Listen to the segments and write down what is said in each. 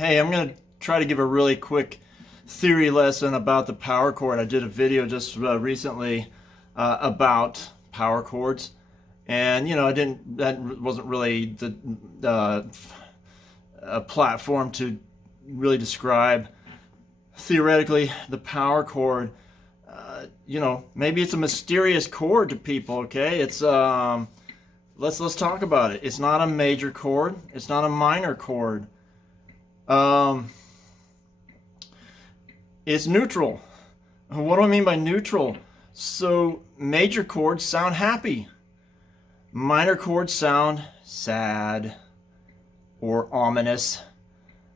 Hey, I'm going to try to give a really quick theory lesson about the power chord. I did a video just recently about power chords, and that wasn't really a platform to really describe theoretically the power chord. Maybe it's a mysterious chord to people. Okay, it's let's talk about it. It's not a major chord. It's not a minor chord. It's neutral. What do I mean by neutral? So major chords sound happy. Minor chords sound sad or ominous.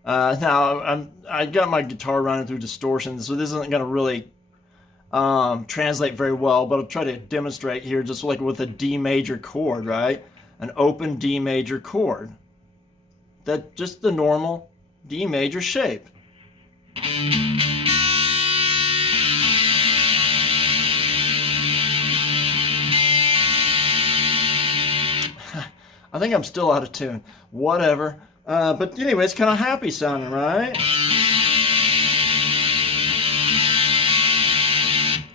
Now I got my guitar running through distortion, so this isn't going to really translate very well, but I'll try to demonstrate here just like with a D major chord, right? An open D major chord. That just the normal D major shape. I think I'm still out of tune. Whatever. But anyway, it's kind of happy sounding, right?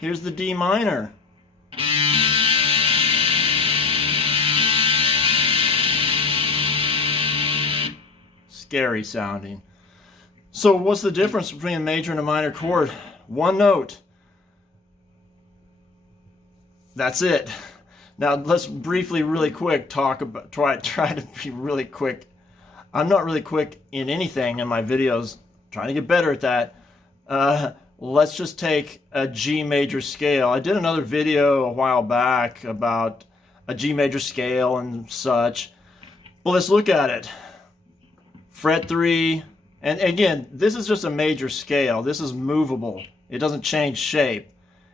Here's the D minor. Scary sounding. So what's the difference between a major and a minor chord? One note. That's it. Now let's briefly, really quick, talk about try to be really quick. I'm not really quick in anything in my videos. Trying to get better at that. Let's just take a G major scale. I did another video a while back about a G major scale and such. Well, let's look at it. Fret 3, and again, this is just a major scale. This is movable. It doesn't change shape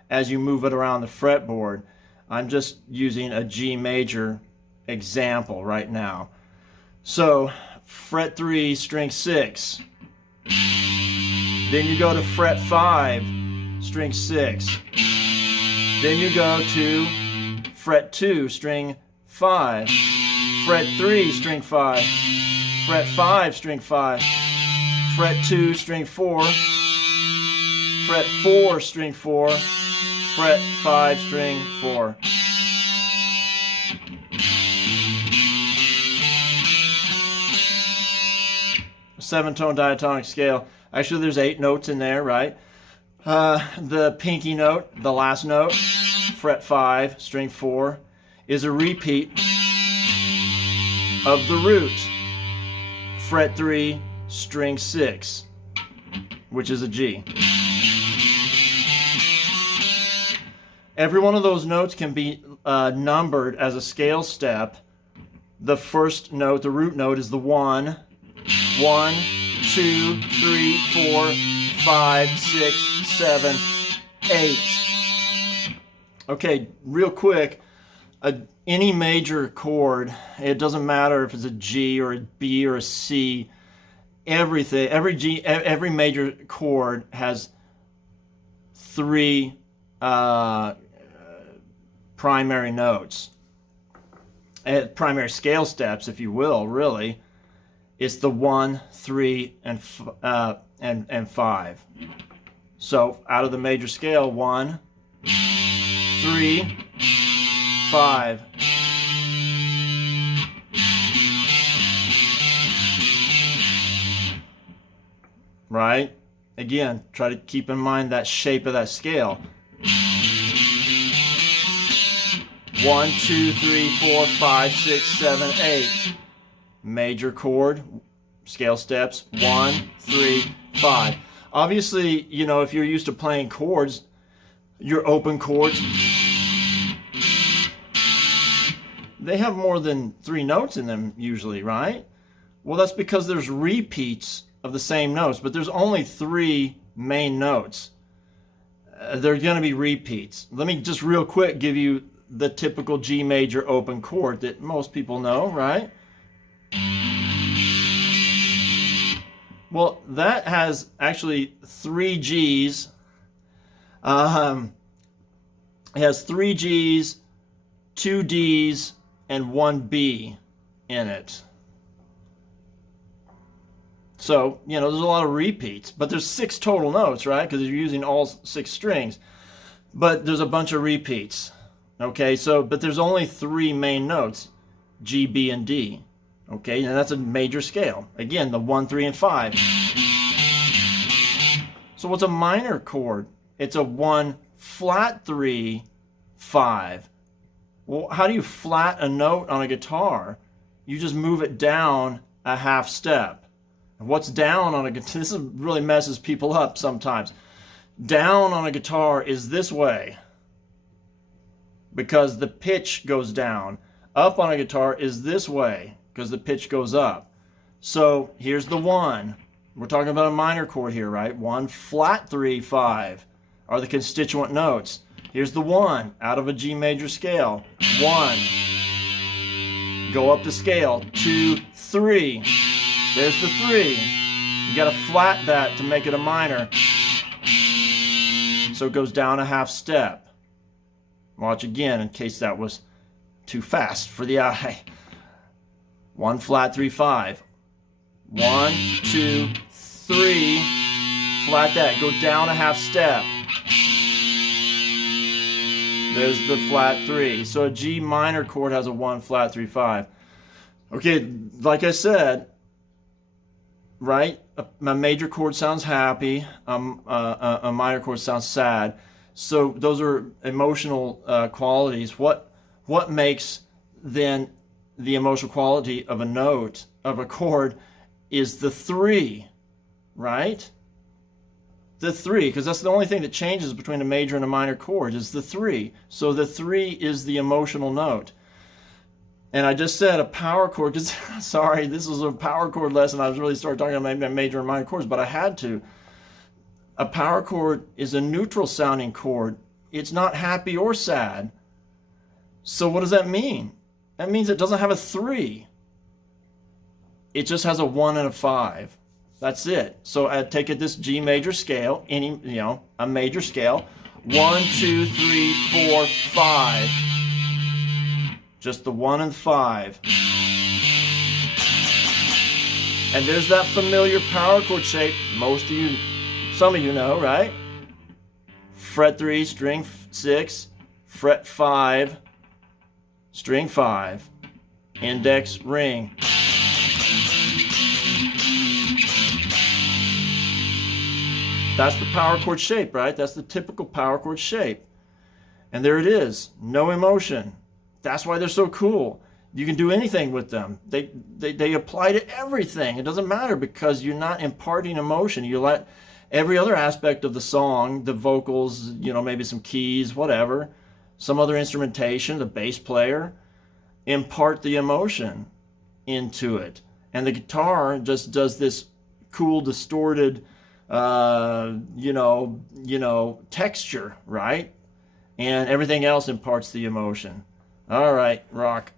as you move it around the fretboard. I'm just using a G major example right now. So, fret 3, string 6. Then you go to fret 5, string 6. Then you go to fret 2, string 5. Fret 3, string 5. Fret 5, string 5. Fret 2, string 4. Fret 4, string 4. Fret 5, string 4. Seven-tone diatonic scale. Actually, there's 8 notes in there, right? The pinky note, the last note, fret 5, string 4, is a repeat of the root, fret 3, string 6, which is a G. Every one of those notes can be numbered as a scale step. The first note, the root note, is the 1. 1, 2, 3, 4, 5, 6, 7, 8. Okay, real quick, any major chord, it doesn't matter if it's a G or a B or a C, every major chord has 3 primary notes, primary scale steps, if you will, really. It's the 1, 3, and 5. So out of the major scale, 1, 3, 5. Right? Again, try to keep in mind that shape of that scale. 1, 2, 3, 4, 5, 6, 7, 8. Major chord, scale steps, 1, 3, 5. Obviously, if you're used to playing chords, your open chords, they have more than 3 notes in them usually, right? Well, that's because there's repeats of the same notes, but there's only 3 main notes. There are going to be repeats. Let me just real quick give you the typical G major open chord that most people know, right? Well, that has actually 3 G's. It has 3 G's, 2 D's, and 1 B in it. So, you know, there's a lot of repeats, but there's 6 total notes, right? Because you're using all 6 strings. But there's a bunch of repeats. Okay, so, but there's only 3 main notes, G, B, and D. Okay, and that's a major scale. Again, the 1, 3, and 5. So what's a minor chord? It's a 1 flat 3, 5. Well, how do you flat a note on a guitar? You just move it down a half step. And what's down on a guitar? This really messes people up sometimes. Down on a guitar is this way because the pitch goes down. Up on a guitar is this way because the pitch goes up. So here's the 1. We're talking about a minor chord here, right? 1 flat 3, 5 are the constituent notes. Here's the 1 out of a G major scale. 1. Go up the scale. 2, 3. There's the 3. You got to flat that to make it a minor. So it goes down a half step. Watch again in case that was too fast for the eye. 1 flat 3, 5. 1, 2, 3. Flat that. Go down a half step. There's the flat 3. So a G minor chord has a 1 flat 3, 5. Okay, like I said, right? A major chord sounds happy. A minor chord sounds sad. So those are emotional qualities. What makes then the emotional quality of a note, of a chord, is the 3, right? The 3, because that's the only thing that changes between a major and a minor chord is the 3. So the 3 is the emotional note. And I just said a power chord, because, sorry, this was a power chord lesson. I was really started talking about major and minor chords, but I had to. A power chord is a neutral sounding chord. It's not happy or sad. So what does that mean? That means it doesn't have a 3. It just has a 1 and a 5. That's it. So I take it this G major scale, a major scale. 1, 2, 3, 4, 5. Just the 1 and 5. And there's that familiar power chord shape. Some of you know, right? Fret 3, string 6, fret 5, string 5, index ring. That's the power chord shape, right? That's the typical power chord shape. And there it is, no emotion. That's why they're so cool. You can do anything with them. They apply to everything. It doesn't matter because you're not imparting emotion. You let every other aspect of the song, the vocals, maybe some keys, whatever, some other instrumentation, the bass player, impart the emotion into it. And the guitar just does this cool, distorted, texture, right? And everything else imparts the emotion. All right, rock.